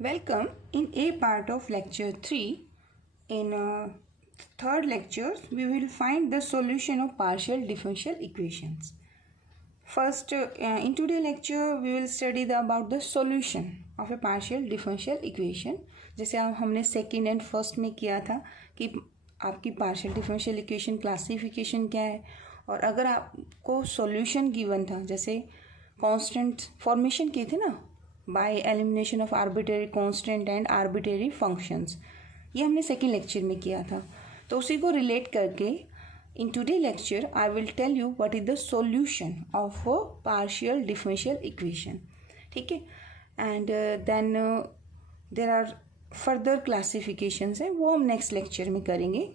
Welcome in A part of lecture 3. In third lecture, we will find the solution of partial differential equations. First, in today's lecture, we will study about the solution of a partial differential equation. जैसे हमने second and first में किया था कि आपकी partial differential equation classification क्या है, और अगर आपको सॉल्यूशन गिवन था, जैसे कांस्टेंट फॉर्मेशन की थी ना, by elimination of arbitrary constant and arbitrary functions, ये हमने सेकेंड लेक्चर में किया था. तो उसी को रिलेट करके in today lecture I will tell you what is the solution of a partial differential equation. ठीक है, and then there are further classifications हैं, वो हम नेक्स्ट लेक्चर में करेंगे.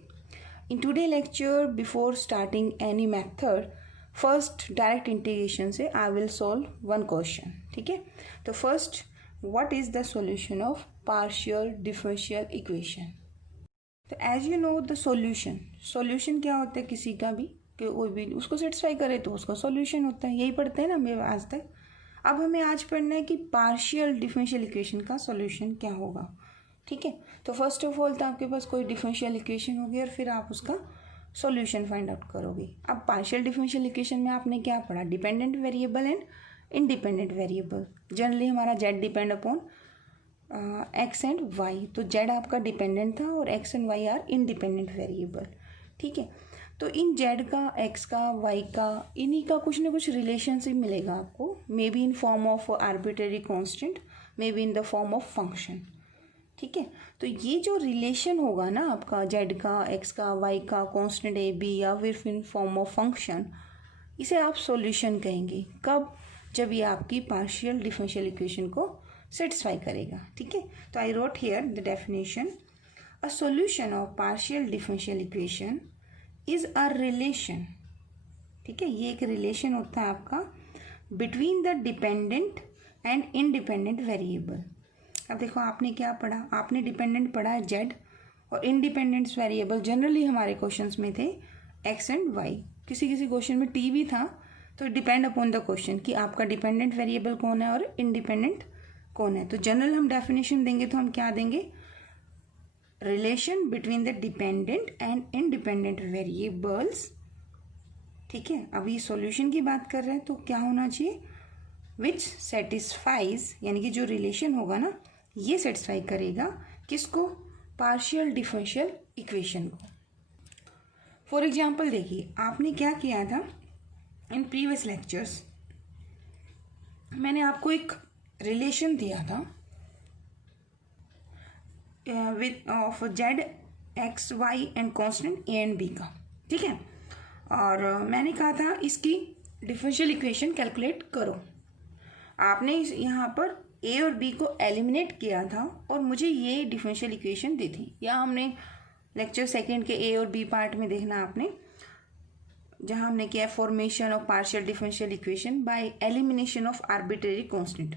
In today lecture before starting any method, first direct integration से I will solve one question. ठीक है, तो first, what is the solution of partial differential equation. तो as you know the solution क्या होता है किसी का भी, कि वो भी उसको सेटिस्फाई करे तो उसका सॉल्यूशन होता है. यही पढ़ते हैं ना हमें आज तक. अब हमें आज पढ़ना है कि पार्शियल डिफरेंशियल इक्वेशन का सॉल्यूशन क्या होगा. ठीक है, तो फर्स्ट ऑफ ऑल तो आपके पास कोई डिफरेंशियल इक्वेशन होगी और फिर आप उसका सॉल्यूशन फाइंड आउट करोगे. अब पार्शियल डिफरेंशियल इक्वेशन में आपने क्या पढ़ा, dependent variable and independent variable. Generally हमारा Z depend upon X and Y, तो जेड आपका डिपेंडेंट था और X and Y are independent variable. ठीक है, तो इन जेड का, एक्स का, वाई का, इन्हीं का कुछ ना कुछ रिलेशनशिप मिलेगा आपको, may be in form of arbitrary constant, may be in the form of function. ठीक है, तो ये जो रिलेशन होगा ना आपका जेड का, एक्स का, वाई का, कांस्टेंट ए बी या फिर इन फॉर्म ऑफ फंक्शन, इसे आप सॉल्यूशन कहेंगे. कब? जब ये आपकी पार्शियल डिफरेंशियल इक्वेशन को सेटिस्फाई करेगा. ठीक है, तो I wrote here the definition. A solution of partial differential equation is a relation. ठीक है, ये एक रिलेशन होता है आपका between the dependent and independent variable. अब देखो आपने क्या पढ़ा, आपने डिपेंडेंट पढ़ा है जेड, और इंडिपेंडेंट वेरिएबल जनरली हमारे क्वेश्चंस में थे एक्स एंड वाई. किसी किसी क्वेश्चन में टी भी था, तो डिपेंड अपॉन द क्वेश्चन कि आपका डिपेंडेंट वेरिएबल कौन है और इंडिपेंडेंट कौन है. तो जनरल हम डेफिनेशन देंगे तो हम क्या देंगे, relation between the dependent and independent variables. ठीक है, अब ये सॉल्यूशन की बात कर रहे हैं तो क्या होना चाहिए, विच सेटिस्फाइज, यानी कि जो रिलेशन होगा ना, ये सेटिस्फाई करेगा किसको, पार्शियल डिफरेंशियल इक्वेशन को. फॉर एग्जाम्पल देखिए, आपने क्या किया था इन प्रीवियस लेक्चर्स, मैंने आपको एक रिलेशन दिया था with of Z, X, Y and constant A and B का. ठीक है, और मैंने कहा था इसकी डिफरेंशियल इक्वेशन कैलकुलेट करो. आपने यहाँ पर ए और बी को एलिमिनेट किया था और मुझे ये डिफरेंशियल इक्वेशन दी थी. या हमने लेक्चर सेकेंड के ए और बी पार्ट में देखना आपने, जहाँ हमने किया formation of partial differential equation by elimination of arbitrary constant.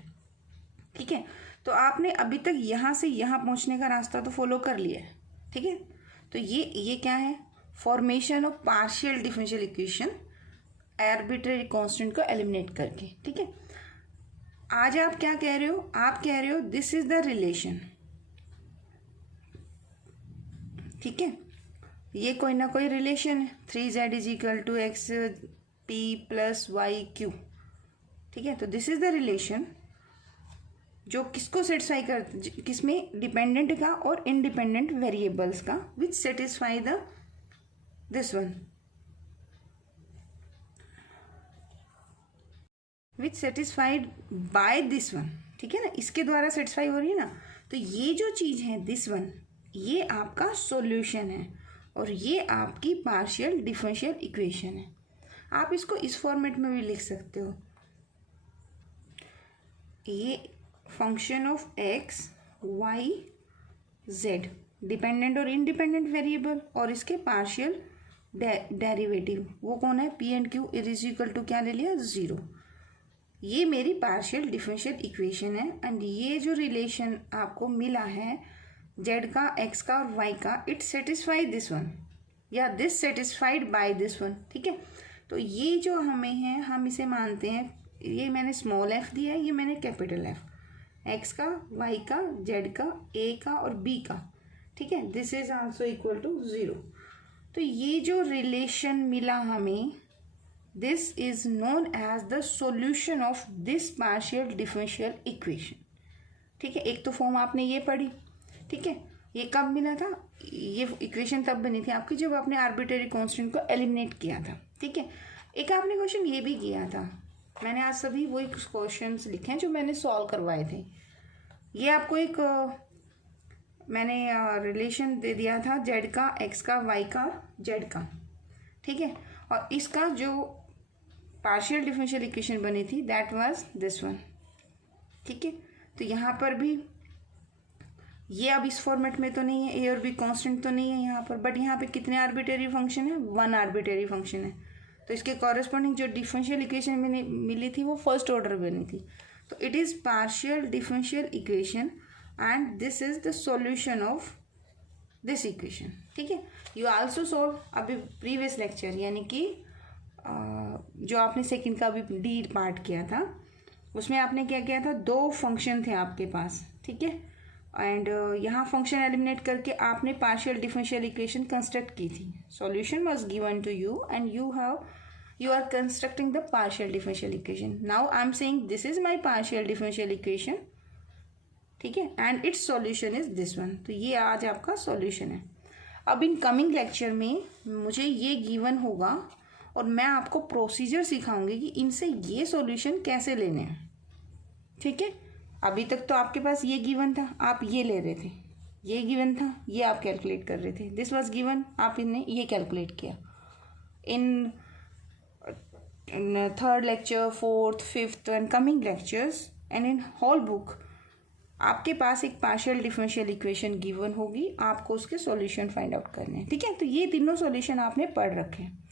ठीक है, तो आपने अभी तक यहाँ से यहाँ पहुँचने का रास्ता तो फॉलो कर लिया है. ठीक है, तो ये क्या है, formation of partial differential equation arbitrary constant को एलिमिनेट करके. ठीक है, आज आप क्या कह रहे हो, आप कह रहे हो दिस इज द रिलेशन. ठीक है, ये कोई ना कोई रिलेशन है, 3z is equal to X P plus Y Q. ठीक है, तो दिस इज द रिलेशन जो किसको सेटिस्फाई कर, किसमें, डिपेंडेंट का और इंडिपेंडेंट वेरिएबल्स का, विच satisfy the this one, which satisfied by this one. ठीक है ना, इसके द्वारा सेटिस्फाई हो रही है ना. तो ये जो चीज है दिस वन, ये आपका सॉल्यूशन है और ये आपकी पार्शियल डिफरेंशियल इक्वेशन है. आप इसको इस फॉर्मेट में भी लिख सकते हो, ये function of X, Y, Z, dependent और इंडिपेंडेंट वेरिएबल, और इसके पार्शियल डेरिवेटिव, वो कौन है, P and Q is equal to क्या ले लिया, 0. ये मेरी पार्शियल डिफरेंशियल इक्वेशन है. एंड ये जो रिलेशन आपको मिला है जेड का, एक्स का और वाई का, इट सेटिस्फाई दिस वन, या this satisfied by this one. ठीक है, तो ये जो हमें है, हम इसे मानते हैं, ये मैंने स्मॉल एफ दिया है, ये मैंने कैपिटल एफ, एक्स का, वाई का, जेड का, ए का और बी का, ठीक है, this is also equal to 0। तो ये जो रिलेशन मिला हमें, this is known as the solution of this partial differential equation, ठीक है। एक तो फॉर्म आपने ये पढ़ी, ठीक है, ये कब मिला था, ये इक्वेशन तब बनी थी आपकी जब आपने आर्बिट्रेरी कांस्टेंट को एलिमिनेट किया था, ठीक है। एक आपने क्वेश्चन ये भी किया था, मैंने आज सभी वही क्वेश्चंस लिखे हैं जो मैंने सॉल्व करवाए थे। ये आपको एक मैंने रिलेशन दे दिया था जेड का, एक्स का, वाई का, जेड का, ठीक है, और इसका जो पार्शियल डिफरेंशियल इक्वेशन बनी थी दैट वाज दिस वन, ठीक है। तो यहाँ पर भी ये अब इस फॉर्मेट में तो नहीं है, ए और बी कांस्टेंट तो नहीं है यहाँ पर, बट यहाँ पे कितने आर्बिट्रेरी फंक्शन है, 1 आर्बिट्रेरी फंक्शन है। तो इसके कॉरेस्पॉन्डिंग जो डिफरेंशियल इक्वेशन मैंने मिली थी वो फर्स्ट ऑर्डर बनी थी। तो it is partial differential equation and this is the solution of this equation, ठीक है। यू आल्सो सॉल्व अभी प्रीवियस लेक्चर, यानी कि जो आपने सेकंड का अभी डी पार्ट किया था उसमें आपने क्या किया था, 2 फंक्शन थे आपके पास, ठीक है, एंड यहाँ फंक्शन एलिमिनेट करके आपने पार्शियल डिफरेंशियल इक्वेशन कंस्ट्रक्ट की थी। Solution was given to you and you are constructing the partial differential equation. Now I am saying this is my partial differential equation, ठीक है, and its solution is this one. तो ये आज आपका solution है। अब इन कमिंग लेक्चर में मुझे ये गिवन होगा और मैं आपको प्रोसीजर सिखाऊंगी कि इनसे ये सॉल्यूशन कैसे लेने हैं, ठीक है। अभी तक तो आपके पास ये गिवन था, आप ये ले रहे थे, ये गिवन था, ये आप कैलकुलेट कर रहे थे, दिस वाज गिवन, आप इनने ये कैलकुलेट किया। In third lecture, fourth, fifth and coming lectures and in whole book आपके पास एक पार्शियल डिफरेंशियल इक्वेशन गिवन होगी, आपको उसके सॉल्यूशन फाइंड आउट करने हैं, ठीक है। तो ये तीनों सॉल्यूशन आपने पढ़ रखे हैं।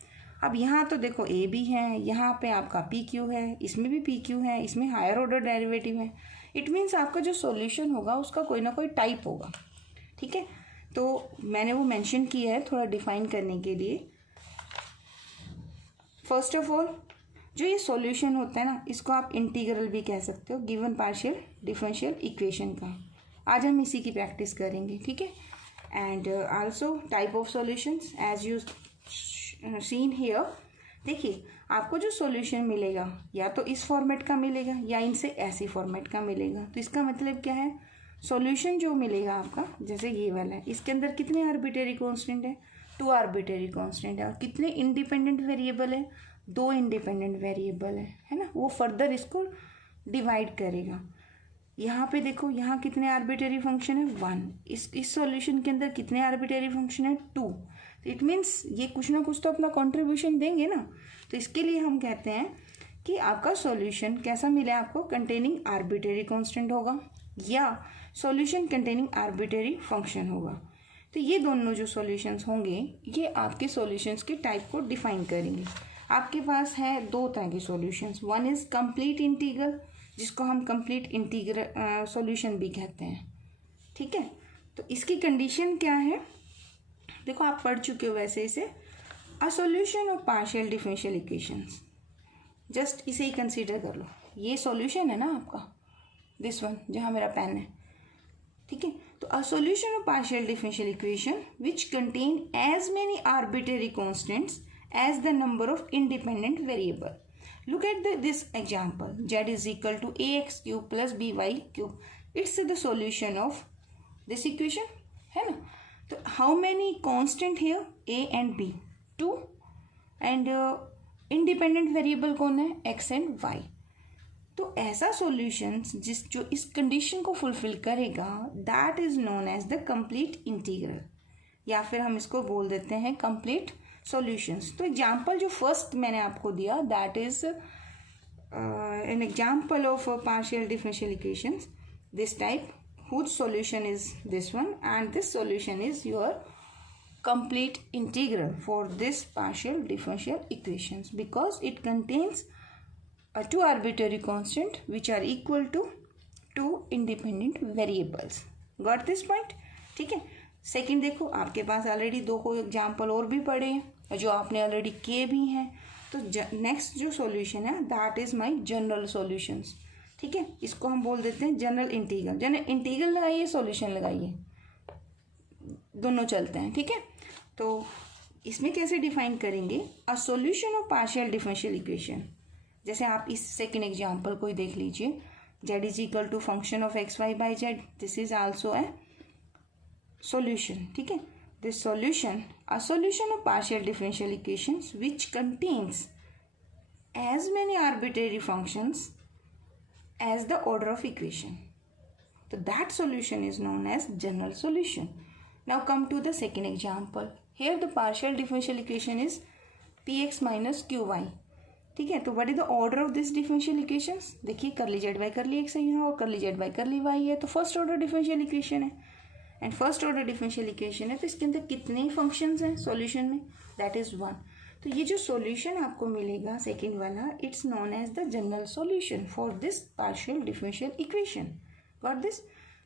अब यहाँ तो देखो ए बी है, यहाँ पे आपका पी क्यू है, इसमें भी पी क्यू है, इसमें हायर ऑर्डर डेरिवेटिव है। इट मीन्स आपका जो सॉल्यूशन होगा उसका कोई ना कोई टाइप होगा, ठीक है। तो मैंने वो मेंशन किया है थोड़ा डिफाइन करने के लिए। फर्स्ट ऑफ ऑल जो ये सॉल्यूशन होता है ना, इसको आप इंटीग्रल भी कह सकते हो गिवन पार्शियल डिफरेंशियल इक्वेशन का। आज हम इसी की प्रैक्टिस करेंगे, ठीक है। And also type of solutions as you seen here. देखिए आपको जो सॉल्यूशन मिलेगा या तो इस फॉर्मेट का मिलेगा या इनसे ऐसी फॉर्मेट का मिलेगा। तो इसका मतलब क्या है, सॉल्यूशन जो मिलेगा आपका जैसे ये वाला है, इसके अंदर कितने आर्बिट्रेरी कांस्टेंट है, 2 आर्बिट्रेरी कांस्टेंट है, और कितने इंडिपेंडेंट वेरिएबल है, 2 इंडिपेंडेंट वेरिएबल है ना। वो फर्दर इसको डिवाइड करेगा। यहाँ पे देखो, यहाँ कितने आर्बिट्रेरी फंक्शन है, 1। इस सॉल्यूशन के अंदर कितने आर्बिट्रेरी फंक्शन है, 2। तो इट मीन्स ये कुछ ना कुछ तो अपना कंट्रीब्यूशन देंगे ना। तो इसके लिए हम कहते हैं कि आपका सॉल्यूशन कैसा मिला आपको, कंटेनिंग आर्बिट्रेरी कांस्टेंट होगा या सॉल्यूशन कंटेनिंग आर्बिट्रेरी फंक्शन होगा। तो ये दोनों जो सॉल्यूशंस होंगे ये आपके सॉल्यूशंस के टाइप को डिफाइन करेंगे। आपके पास है 2 तरह के solutions, one is complete integral, जिसको हम कंप्लीट इंटीग्रल सॉल्यूशन भी कहते हैं, ठीक है। तो इसकी कंडीशन क्या है, देखो आप पढ़ चुके हो वैसे इसे, अ solution of partial differential equations, just इसे ही कंसीडर कर लो। ये सॉल्यूशन है ना आपका, दिस वन जहाँ मेरा पेन है, ठीक है। तो a solution of partial differential equation which contain as many arbitrary constants as the number of independent variable. Look at this example, z is equal to ax cube plus by cube. It's the solution of this equation, है ना। तो how many constant here, a and b, 2, and independent variable कौन है, x and y। तो ऐसा solutions जो इस condition को fulfill करेगा that is known as the complete integral, या फिर हम इसको बोल देते हैं complete सॉल्यूशंस। तो एग्जाम्पल जो फर्स्ट मैंने आपको दिया that is an example of partial differential equations this type whose solution is this one and this solution is your complete integral for this partial differential equations because it contains 2 arbitrary constant which are equal to 2 independent variables. Got this point, ठीक है। Second देखो, आपके पास already 2 example और भी पड़े हैं जो आपने ऑलरेडी किए भी हैं। तो नेक्स्ट जो सॉल्यूशन है that is my general solutions, ठीक है, इसको हम बोल देते हैं जनरल इंटीग्रल। जनरल इंटीग्रल लगाइए, सॉल्यूशन लगाइए, दोनों चलते हैं। ठीक है, तो इसमें कैसे डिफाइन करेंगे? अ solution of partial differential equation. जैसे आप इस सेकेंड एग्जाम्पल को ही देख लीजिए, z is equal to function of X Y by Z, this is also a solution. ठीक है, this solution, a solution of partial differential equations which contains as many arbitrary functions as the order of equation. So that solution is known as general solution. Now come to the second example. Here the partial differential equation is px minus qy. ठीक है, तो what is the order of this differential equations? देखिए करली Z Y करली x है यहाँ और करली जेड वाई करली वाई है, तो फर्स्ट ऑर्डर डिफरेंशियल इक्वेशन है। And first order differential equation है तो इसके अंदर कितने फंक्शंस हैं सॉल्यूशन में? That is 1। तो ये जो सॉल्यूशन आपको मिलेगा सेकेंड वाला, it's known as the general solution for this partial differential equation. Got this?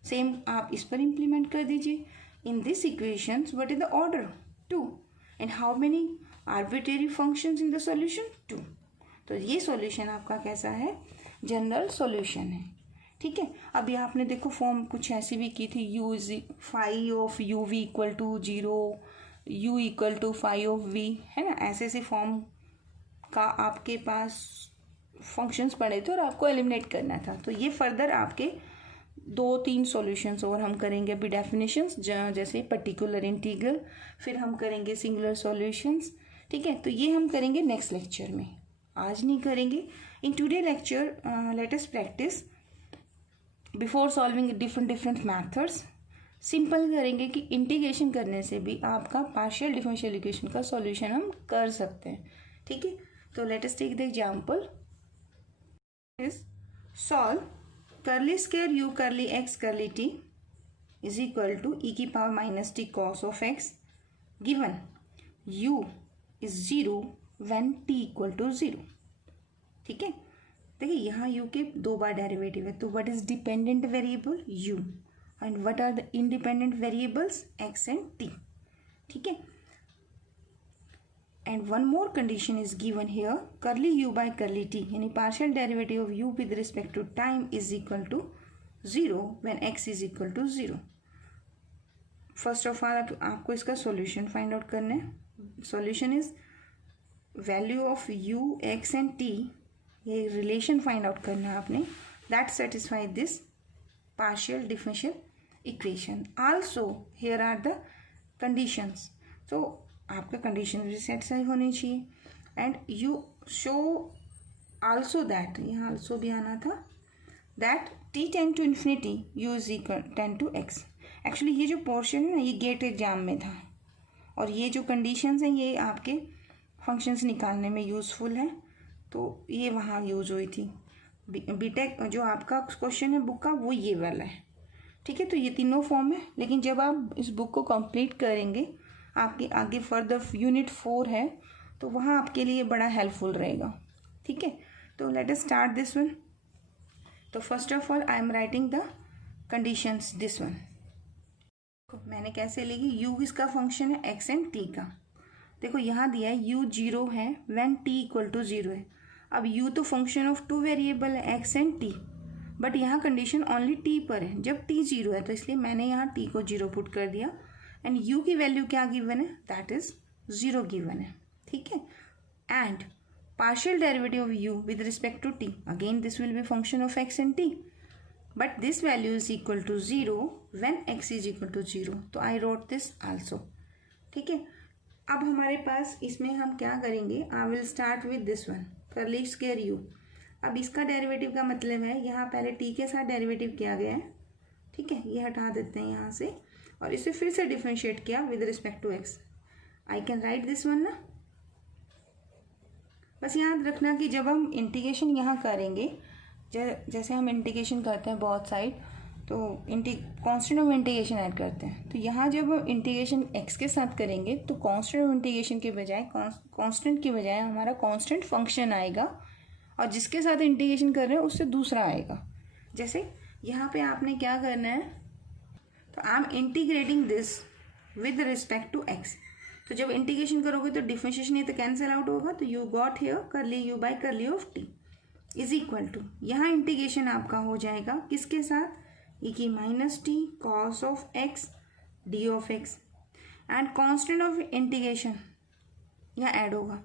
Same आप इस पर इम्प्लीमेंट कर दीजिए। In this equation what is the order? 2। And how many arbitrary functions in the solution? 2। तो ये solution आपका कैसा है? जनरल सॉल्यूशन है। ठीक है, अभी आपने देखो फॉर्म कुछ ऐसी भी की थी, u is phi of u v equal to 0, u equal to phi of v, है ना। ऐसे ऐसे फॉर्म का आपके पास फंक्शंस पड़े थे और आपको एलिमिनेट करना था। तो ये फर्दर आपके 2-3 सॉल्यूशंस और हम करेंगे अभी डेफिनेशंस, जैसे पर्टिकुलर इंटीग्रल, फिर हम करेंगे सिंगुलर सॉल्यूशंस। ठीक है, तो ये हम करेंगे नेक्स्ट लेक्चर में, आज नहीं करेंगे। In today lecture let us practice before solving different methods. Simple करेंगे कि इंटीग्रेशन करने से भी आपका पार्शियल डिफरेंशियल इक्वेशन का सॉल्यूशन हम कर सकते हैं। ठीक है, तो let us take the example is solve curly square u curly x curly t is equal to e की power minus t cos of x given u is 0 when t equal to 0। ठीक है, देखिए यहाँ u के 2 बार derivative है, तो what is dependent variable? u, and what are the independent variables? x and t. ठीक है, and one more condition is given here, curly u by curly t, यानी partial derivative of u with respect to time is equal to 0 when x is equal to 0. First of all आपको इसका solution find out करना है। Solution is value of u, x and t, ये relation find out करना है आपने, that satisfy this partial differential equation. Also here are the conditions. So आपका condition भी satisfy होनी चाहिए and you show also that, यहाँ also भी आना था, that t tend to infinity u is equal tend to x. Actually ये जो portion है ना, ये गेट एग्जाम में था और ये जो conditions हैं ये आपके functions निकालने में यूजफुल है, तो ये वहाँ यूज हुई थी। बीटेक जो आपका क्वेश्चन है बुक का वो ये वाला है। ठीक है, तो ये तीनों फॉर्म है, लेकिन जब आप इस बुक को कंप्लीट करेंगे आपके आगे फर्दर यूनिट 4 है, तो वहाँ आपके लिए बड़ा हेल्पफुल रहेगा। ठीक है, तो let us start this one. तो first of all I am writing the conditions. This one मैंने कैसे लिखी? यू इसका फंक्शन है एक्स एंड टी का। देखो यहाँ दिया है u 0 है व्हेन t इक्वल टू 0 है। अब u तो फंक्शन ऑफ 2 वेरिएबल है x एंड t, बट यहाँ कंडीशन ओनली t पर है, जब t 0 है तो इसलिए मैंने यहाँ t को 0 पुट कर दिया एंड u की वैल्यू क्या गिवन है? दैट इज 0 गिवन है। ठीक है, and partial derivative of u with respect to t, again this will be function of x and t, but this value is equal to 0 when x is equal to 0, तो I wrote this also. ठीक है, अब हमारे पास इसमें हम क्या करेंगे? I will start with this one, करली स्क्वायर यू। अब इसका डेरिवेटिव का मतलब है यहाँ पहले t के साथ डेरिवेटिव किया गया है। ठीक है, ये हटा देते हैं यहाँ से और इसे फिर से डिफरेंशिएट किया with respect to x। I can write this one ना। बस याद रखना कि जब हम इंटीग्रेशन यहाँ करेंगे, जैसे हम इंटीग्रेशन करते हैं बहुत साइड, तो कांस्टेंट ऑफ इंटीग्रेशन ऐड करते हैं, तो यहाँ जब हम इंटीग्रेशन x के साथ करेंगे तो कांस्टेंट ऑफ इंटीग्रेशन के बजाय कांस्टेंट की बजाय हमारा कांस्टेंट फंक्शन आएगा और जिसके साथ इंटीग्रेशन कर रहे हैं उससे दूसरा आएगा। जैसे यहाँ पे आपने क्या करना है, तो I am integrating this with respect to x। तो जब इंटीग्रेशन करोगे तो डिफरेंशिएशन ये तो कैंसिल आउट होगा, तो you got here curly u by curly of t। Is equal to, यहाँ इंटीग्रेशन आपका हो जाएगा किसके साथ, e की minus t cos of x d of x, and constant of integration यहाँ ऐड होगा।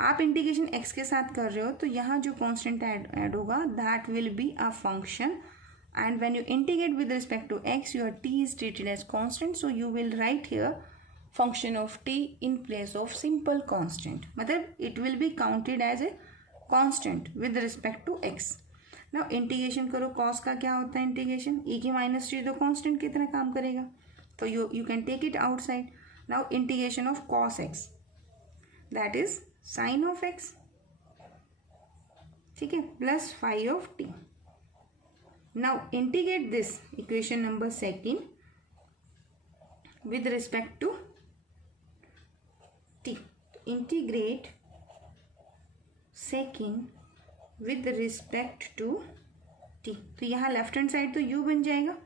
आप इंटीग्रेशन x के साथ कर रहे हो तो यहाँ जो कॉन्स्टेंट ऐड होगा that will be a function, and when you integrate with respect to x your t is treated as constant, so you will write here function of t in place of simple constant, मतलब it will be counted as a constant with respect to x। Now integration करो, cos का क्या होता है integration, e की minus T तो constant की तरह काम करेगा, तो you can take it outside. Now integration of cos x that is sine of x, ठीक है, plus phi of t। Now integrate this equation number second with respect to t, integrate second with respect to t, तो यहाँ left hand side तो u बन जाएगा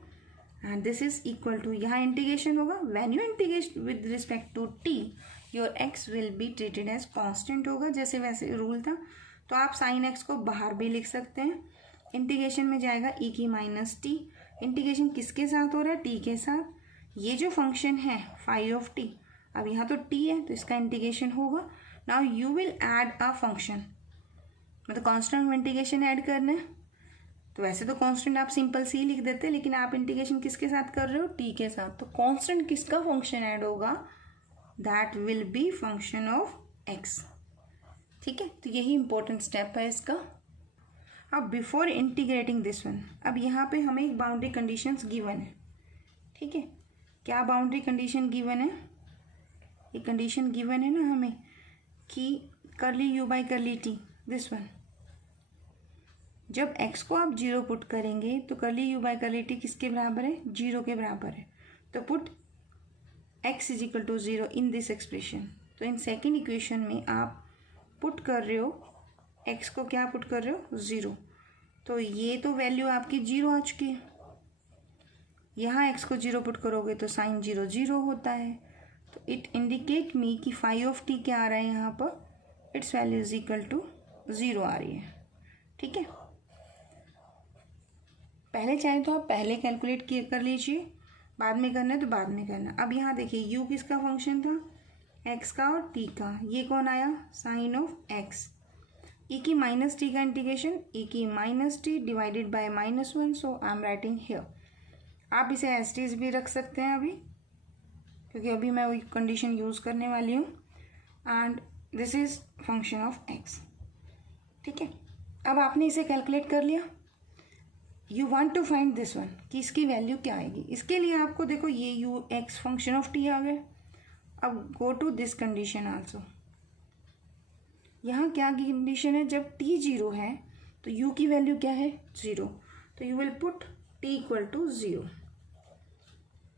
and this is equal to, यहाँ integration होगा, when you integrate with respect to t your x will be treated as constant होगा, जैसे वैसे रूल था। तो आप साइन x को बाहर भी लिख सकते हैं, इंटीग्रेशन में जाएगा e की माइनस टी, इंटीग्रेशन किसके साथ हो रहा है, t के साथ। ये जो फंक्शन है फाई ऑफ टी, अब यहाँ तो t है तो इसका इंटीग्रेशन होगा। Now you will add a function, मतलब कांस्टेंट ऑफ इंटीग्रेशन ऐड करना है, तो वैसे तो कांस्टेंट आप सिंपल सी लिख देते, लेकिन आप इंटीग्रेशन किसके साथ कर रहे हो, t के साथ, तो कांस्टेंट किसका फंक्शन ऐड होगा, that will be function of x, ठीक है। तो यही इंपॉर्टेंट स्टेप है इसका। अब बिफोर इंटीग्रेटिंग दिस वन, अब यहाँ पे हमें एक बाउंड्री कंडीशंस गिवन है, ठीक है। क्या बाउंड्री कंडीशन गिवन है, ये कंडीशन गिवन है ना हमें कि करली यू बाई करली टी, दिस वन, जब x को आप 0 पुट करेंगे तो करली यू बाई करली टी किसके बराबर है, 0 के बराबर है, तो put x is equal to 0 in this expression. तो इन सेकेंड इक्वेशन में आप पुट कर रहे हो x को, क्या पुट कर रहे हो, 0, तो ये तो वैल्यू आपकी 0 आ चुकी है, यहाँ x को 0 पुट करोगे तो साइन 0 0 होता है, तो इट इंडिकेट मी कि फाई ऑफ टी क्या आ रहा है यहाँ पर, its value is equal to 0 आ रही है, ठीक है। पहले चाहे तो आप पहले कैलकुलेट कर लीजिए, बाद में करना है तो बाद में करना। अब यहाँ देखिए u किसका फंक्शन था, x का और t का, ये कौन आया, साइन ऑफ x, e की माइनस टी का इंटीग्रेशन, e की minus T divided by -1, so I am writing here. आप इसे एज इट इज भी रख सकते हैं अभी, क्योंकि अभी मैं वही कंडीशन यूज़ करने वाली हूँ, and this is function of x, ठीक है। अब आपने इसे कैलकुलेट कर लिया, you want to find this one कि इसकी वैल्यू क्या आएगी, इसके लिए आपको देखो ये u x function of t आ गया। अब go to this condition also, यहाँ क्या कंडीशन है, जब t 0 है तो u की वैल्यू क्या है, 0, तो you will put t equal to 0,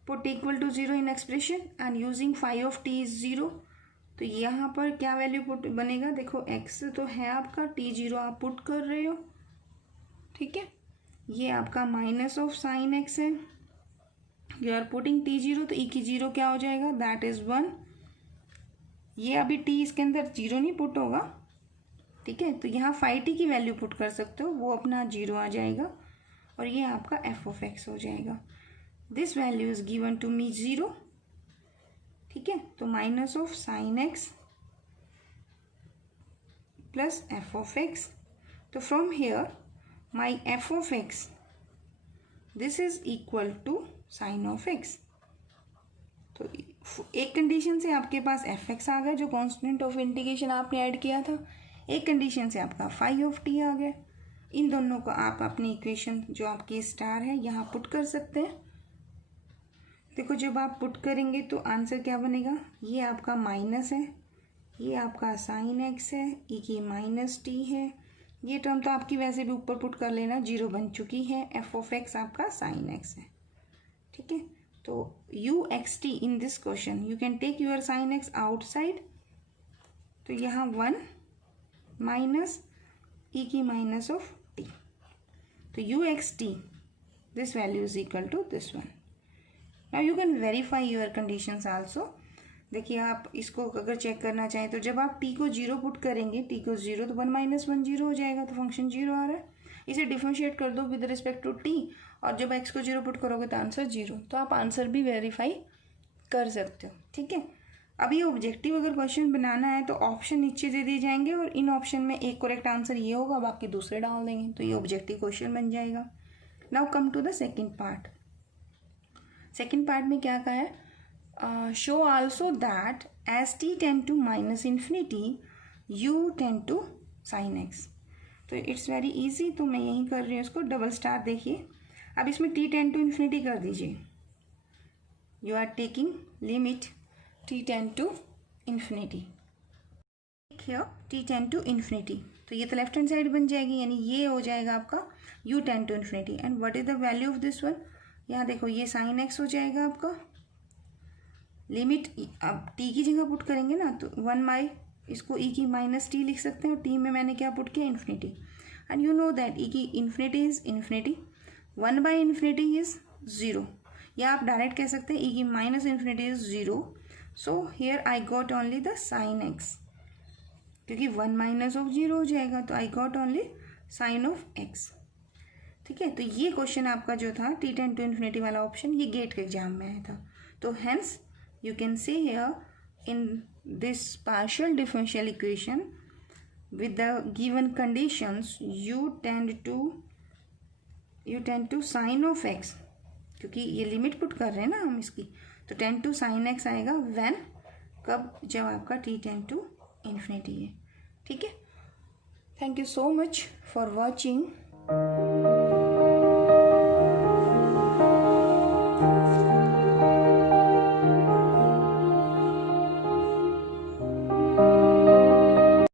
put equal to 0 in expression and using phi of t is 0, तो यहाँ पर क्या वैल्यू पुट बनेगा, देखो x तो है आपका, t 0 आप पुट कर रहे हो, ठीक है, ये आपका माइनस ऑफ साइन x है, यू आर पुटिंग t 0, तो e की 0 क्या हो जाएगा, दैट इज 1, ये अभी t इसके अंदर 0 नहीं पुट होगा, ठीक है, तो यहाँ फाई t की वैल्यू पुट कर सकते हो, वो अपना 0 आ जाएगा, और ये आपका f ऑफ x हो जाएगा। This value is given to me 0, ठीक है, तो minus of sine x plus f of x, तो from here my f of x this is equal to sine of x। तो एक कंडीशन से आपके पास fx आ गया जो कांस्टेंट ऑफ इंटीग्रेशन आपने ऐड किया था, एक कंडीशन से आपका फाई ऑफ t आ गया। इन दोनों को आप अपनी इक्वेशन जो आपकी स्टार है यहाँ पुट कर सकते हैं। देखो जब आप पुट करेंगे तो आंसर क्या बनेगा, ये आपका माइनस है, ये आपका साइन एक्स है, e की माइनस टी है, ये टर्म तो आपकी वैसे भी ऊपर पुट कर लेना, 0 बन चुकी है, f ऑफ x आपका साइन x है, ठीक है। तो u x t in this question you can take your sine x outside, तो यहाँ 1 माइनस e की माइनस ऑफ t, तो u x t this value is equal to this one. Now you can verify your conditions also. देखिए आप इसको अगर check करना चाहें तो जब आप t को 0 पुट करेंगे, t को 0 तो 1 - 1 0 हो जाएगा, तो फंक्शन 0 आ रहा है। इसे डिफरेंशिएट कर दो विद रिस्पेक्ट टू t और जब x को 0 पुट करोगे तो आंसर 0। तो आप आंसर भी वेरीफाई कर सकते हो, ठीक है। अब ये ऑब्जेक्टिव अगर क्वेश्चन बनाना है तो ऑप्शन नीचे दे दिए जाएंगे और इन ऑप्शन में एक करेक्ट आंसर ये होगा, बाकी दूसरे डाल देंगे, तो ये ऑब्जेक्टिव क्वेश्चन बन जाएगा। Now come to the second part. Second part में क्या कहा है, show also that as t tend to minus infinity u tend to sin x। तो इट्स वेरी इजी, तो मैं यही कर रही हूँ इसको डबल स्टार। देखिए अब इसमें t टेंड टू इन्फिनिटी कर दीजिए, you are taking limit t tend to infinity, here t tend to infinity, तो ये तो लेफ्ट हैंड साइड बन जाएगी, यानी ये हो जाएगा आपका u tend to infinity. And what is the value of this one, यहाँ देखो ये sin x हो जाएगा आपका, लिमिट अब t की जगह पुट करेंगे ना तो 1 बाई इसको e की माइनस टी लिख सकते हैं, और t में मैंने क्या पुट किया, infinity. And you know that e की infinity is infinity, 1 by infinity is 0, या आप डायरेक्ट कह सकते हैं e की minus infinity is 0। So here I got only the sine x, क्योंकि 1 माइनस ऑफ 0 हो जाएगा, तो I got only sine of x, ठीक है। तो ये क्वेश्चन आपका जो था t टेंड टू इन्फिनिटी वाला ऑप्शन, ये गेट के एग्जाम में आया था। तो hence you can see here in this partial differential equation with the given conditions u tend to sin of x, क्योंकि ये लिमिट पुट कर रहे हैं ना हम इसकी, तो tend to sin x आएगा when, कब, जब आपका t tend to infinity है, ठीक है। Thank you so much for watching.